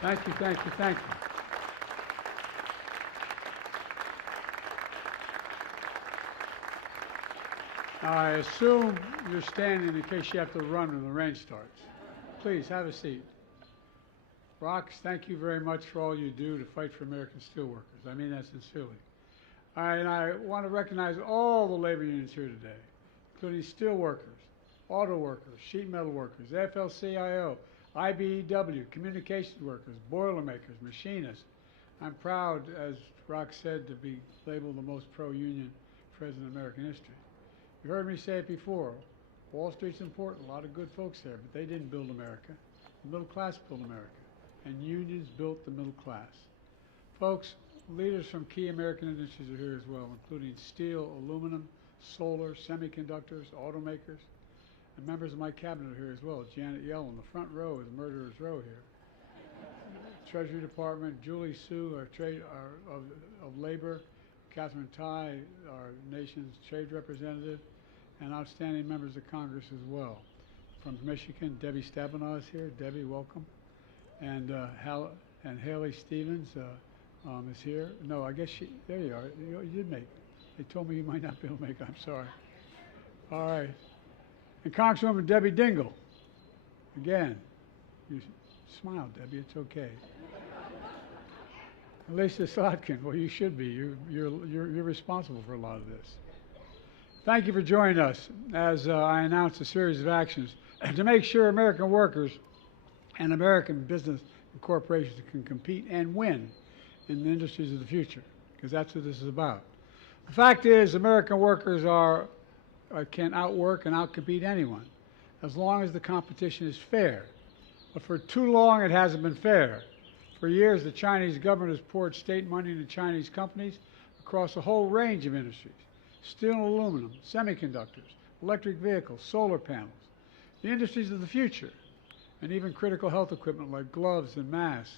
Thank you, thank you, thank you. Now, I assume you're standing in case you have to run when the rain starts. Please, have a seat. Rox, thank you very much for all you do to fight for American steelworkers. I mean that sincerely. All right, and I want to recognize all the labor unions here today, including steel workers, auto workers, sheet metal workers, AFL-CIO, IBEW, communications workers, boilermakers, machinists. I'm proud, as Rox said, to be labeled the most pro-union president in American history. You heard me say it before. Wall Street's important, a lot of good folks there, but they didn't build America. The middle class built America, and unions built the middle class. Folks, leaders from key American industries are here as well, including steel, aluminum, solar, semiconductors, automakers, and members of my cabinet are here as well. Janet Yellen, the front row is Murderer's Row here. Treasury Department, Julie Sue, of Labor, Catherine Tai, our nation's trade representative, and outstanding members of Congress as well. From Michigan, Debbie Stabenow is here. Debbie, welcome. And Haley Stevens is here. No, I guess there you are. You did make it. They told me you might not be able to make it. I'm sorry. All right. And Congresswoman Debbie Dingell. Again, you smile, Debbie. It's okay. Lisa Slotkin. Well, you should be. You're responsible for a lot of this. Thank you for joining us as I announce a series of actions to make sure American workers and American business and corporations can compete and win in the industries of the future, because that's what this is about. The fact is, American workers can outwork and outcompete anyone as long as the competition is fair. But for too long, it hasn't been fair. For years, the Chinese government has poured state money into Chinese companies across a whole range of industries: steel and aluminum, semiconductors, electric vehicles, solar panels, the industries of the future, and even critical health equipment like gloves and masks.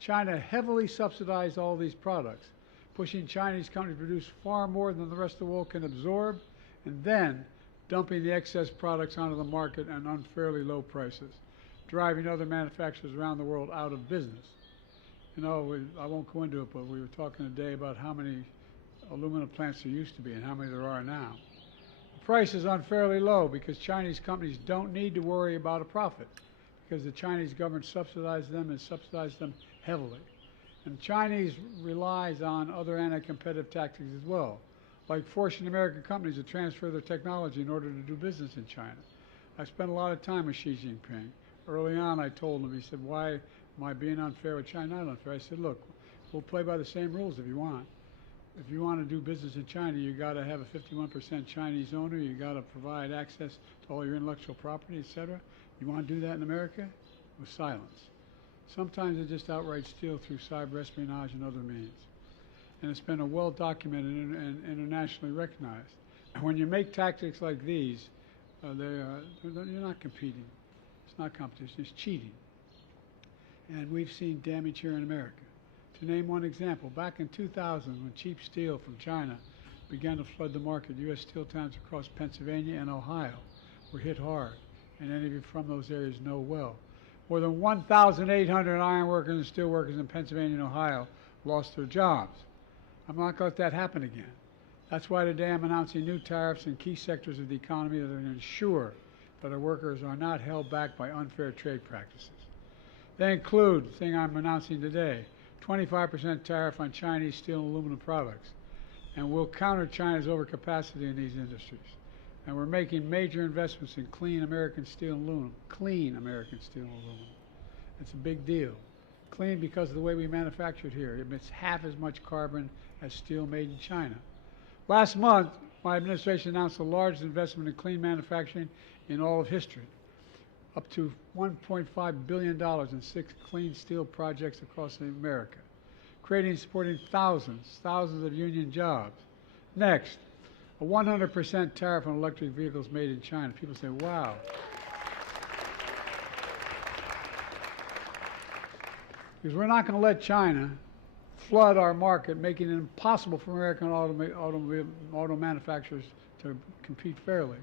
China heavily subsidized all these products, pushing Chinese companies to produce far more than the rest of the world can absorb, and then dumping the excess products onto the market at unfairly low prices, driving other manufacturers around the world out of business. You know, I won't go into it, but we were talking today about how many aluminum plants there used to be and how many there are now. The price is unfairly low because Chinese companies don't need to worry about a profit, because the Chinese government subsidizes them and subsidizes them heavily. And the Chinese relies on other anti-competitive tactics as well, like forcing American companies to transfer their technology in order to do business in China. I spent a lot of time with Xi Jinping. Early on, I told him, he said, "Why am I being unfair with China?" Not unfair. I said, "Look, we'll play by the same rules if you want. If you want to do business in China, you got to have a 51% Chinese owner. You got to provide access to all your intellectual property, etc. You want to do that in America? With silence. Sometimes they just outright steal through cyber espionage and other means. And it's been well documented and internationally recognized. And when you make tactics like these, you're not competing. It's not competition. It's cheating. And we've seen damage here in America. To name one example, back in 2000, when cheap steel from China began to flood the market, U.S. steel towns across Pennsylvania and Ohio were hit hard, and any of you from those areas know well. More than 1,800 iron workers and steel workers in Pennsylvania and Ohio lost their jobs. I'm not going to let that happen again. That's why today I'm announcing new tariffs in key sectors of the economy that are going to ensure that our workers are not held back by unfair trade practices. They include the thing I'm announcing today: 25% tariff on Chinese steel and aluminum products, and we'll counter China's overcapacity in these industries. And we're making major investments in clean American steel and aluminum. Clean American steel and aluminum. It's a big deal. Clean because of the way we manufacture it here. It emits half as much carbon as steel made in China. Last month, my administration announced the largest investment in clean manufacturing in all of history, up to $1.5 billion in 6 clean steel projects across America, creating and supporting thousands of union jobs. Next, a 100% tariff on electric vehicles made in China. People say, wow. Because we're not going to let China flood our market, making it impossible for American auto manufacturers to compete fairly.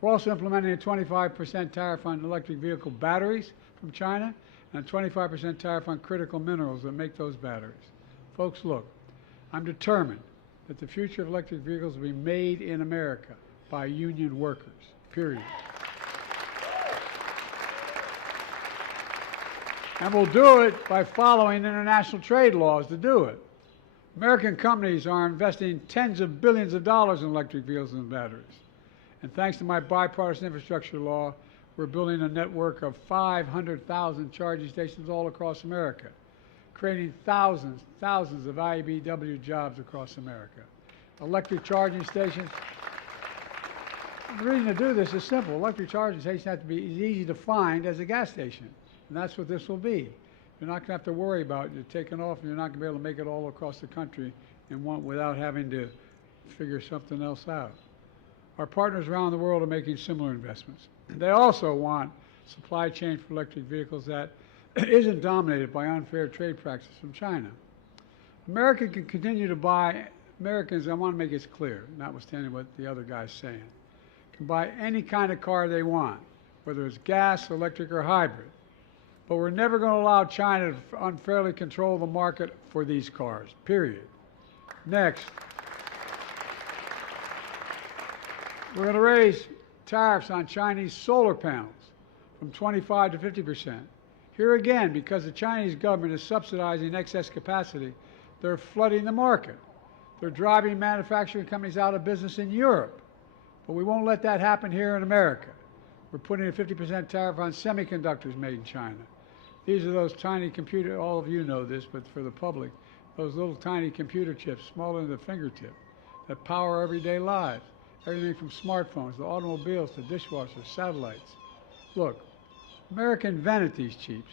We're also implementing a 25% tariff on electric vehicle batteries from China and a 25% tariff on critical minerals that make those batteries. Folks, look, I'm determined that the future of electric vehicles will be made in America by union workers, period. And we'll do it by following international trade laws to do it. American companies are investing tens of billions of dollars in electric vehicles and batteries. And thanks to my bipartisan infrastructure law, we're building a network of 500,000 charging stations all across America, creating thousands of IBEW jobs across America. Electric charging stations. The reason to do this is simple. Electric charging stations have to be as easy to find as a gas station, and that's what this will be. You're not going to have to worry about it. You're taking off, and you're not going to be able to make it all across the country without having to figure something else out. Our partners around the world are making similar investments. They also want supply chain for electric vehicles that isn't dominated by unfair trade practices from China. America can continue to buy, Americans, I want to make this clear, notwithstanding what the other guy's saying, can buy any kind of car they want, whether it's gas, electric, or hybrid. But we're never going to allow China to unfairly control the market for these cars, period. Next, we're going to raise tariffs on Chinese solar panels from 25 to 50%. Here again, because the Chinese government is subsidizing excess capacity, they're flooding the market. They're driving manufacturing companies out of business in Europe. But we won't let that happen here in America. We're putting a 50% tariff on semiconductors made in China. These are those tiny computer, all of you know this, but for the public, those little tiny computer chips, smaller than the fingertip, that power everyday lives. Everything from smartphones to automobiles to dishwashers, satellites. Look, America invented these chips,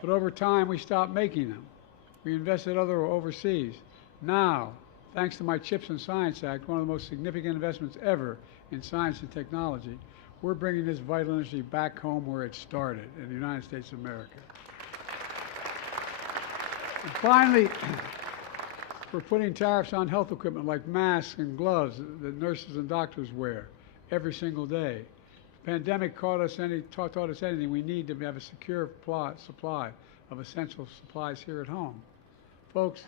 but over time we stopped making them. We invested overseas. Now, thanks to my CHIPS and Science Act, one of the most significant investments ever in science and technology, we're bringing this vital industry back home where it started, in the United States of America. And finally, we're putting tariffs on health equipment like masks and gloves that nurses and doctors wear every single day. The pandemic taught us anything. We need to have a secure supply of essential supplies here at home. Folks,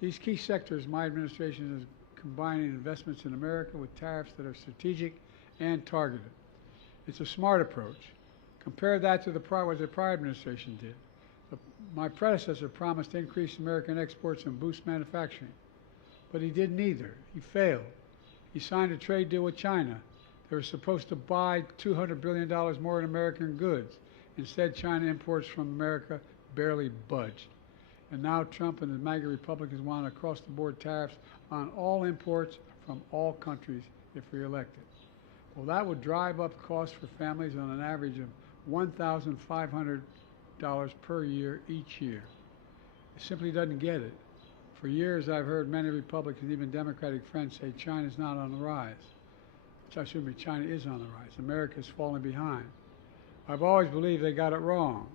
these key sectors, my administration is combining investments in America with tariffs that are strategic and targeted. It's a smart approach. Compare that to what the prior administration did. My predecessor promised to increase American exports and boost manufacturing, but he did neither. He failed. He signed a trade deal with China. They were supposed to buy $200 billion more in American goods. Instead, China imports from America barely budged. And now Trump and the MAGA Republicans want across-the-board tariffs on all imports from all countries if reelected. Well, that would drive up costs for families on an average of $1,500 per year each year. It simply doesn't get it. For years, I've heard many Republicans, even Democratic friends, say China's not on the rise. Excuse me, China is on the rise. America's falling behind. I've always believed they got it wrong.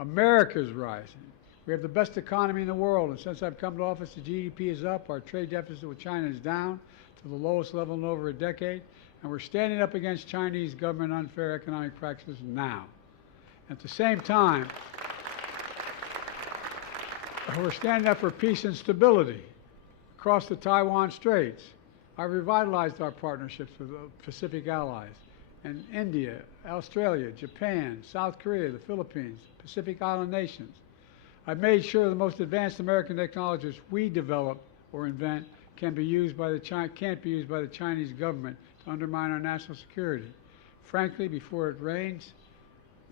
America's rising. We have the best economy in the world, and since I've come to office, the GDP is up, our trade deficit with China is down to the lowest level in over a decade, and we're standing up against Chinese government unfair economic practices now. At the same time, we're standing up for peace and stability across the Taiwan Straits. I've revitalized our partnerships with Pacific allies and India, Australia, Japan, South Korea, the Philippines, Pacific Island nations. I've made sure the most advanced American technologies we develop or invent can't be used by the Chinese government to undermine our national security. Frankly, before it rains,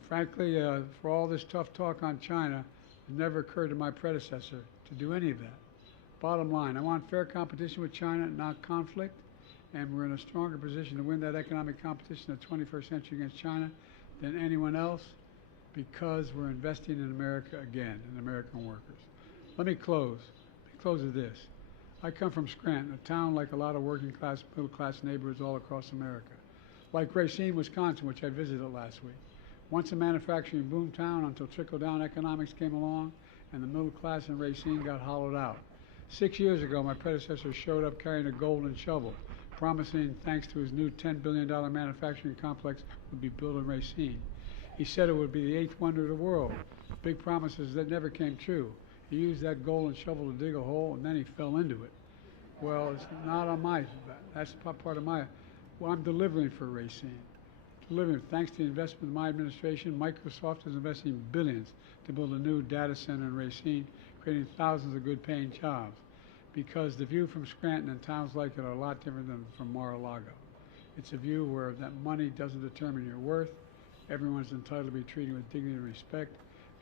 for all this tough talk on China, it never occurred to my predecessor to do any of that. Bottom line, I want fair competition with China, not conflict, and we're in a stronger position to win that economic competition in the 21st century against China than anyone else because we're investing in America again, in American workers. Let me close with this. I come from Scranton, a town like a lot of working class, middle class neighborhoods all across America. Like Racine, Wisconsin, which I visited last week. Once a manufacturing boom town until trickle-down economics came along and the middle class in Racine got hollowed out. 6 years ago, my predecessor showed up carrying a golden shovel, promising, thanks to his new $10 billion manufacturing complex, would be built in Racine. He said it would be the eighth wonder of the world. Big promises that never came true. He used that golden shovel to dig a hole, and then he fell into it. Well, it's not on my, that's part of my, well, I'm delivering for Racine. Delivering, thanks to the investment of my administration, Microsoft is investing billions to build a new data center in Racine, creating thousands of good-paying jobs. Because the view from Scranton and towns like it are a lot different than from Mar-a-Lago. It's a view where that money doesn't determine your worth. Everyone's entitled to be treated with dignity and respect,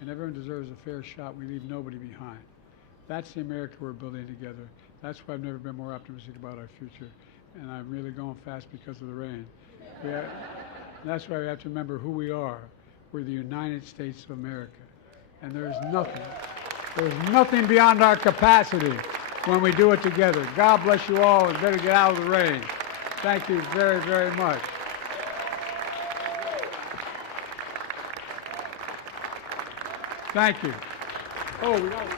and everyone deserves a fair shot. We leave nobody behind. That's the America we're building together. That's why I've never been more optimistic about our future. And I'm really going fast because of the rain. That's why we have to remember who we are. We're the United States of America. And there's nothing beyond our capacity when we do it together. God bless you all, and better get out of the rain. Thank you very, very much. Thank you. Oh, we got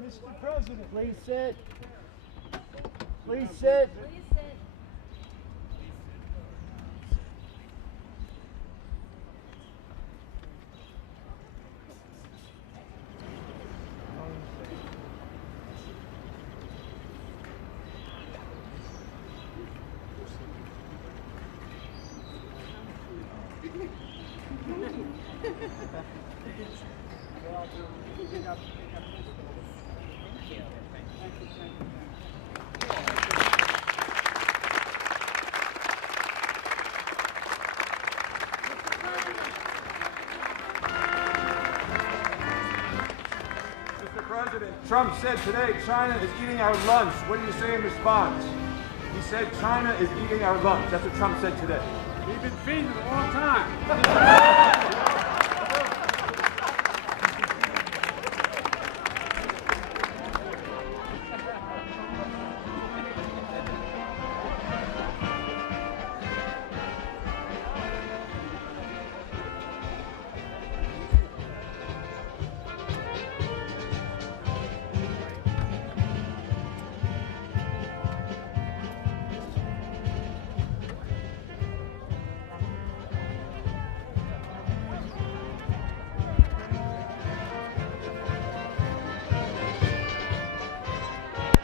Mr. President, please sit. Please sit. Mr. President, Trump said today China is eating our lunch. What do you say in response? He said China is eating our lunch. That's what Trump said today. We've been feeding it a long time.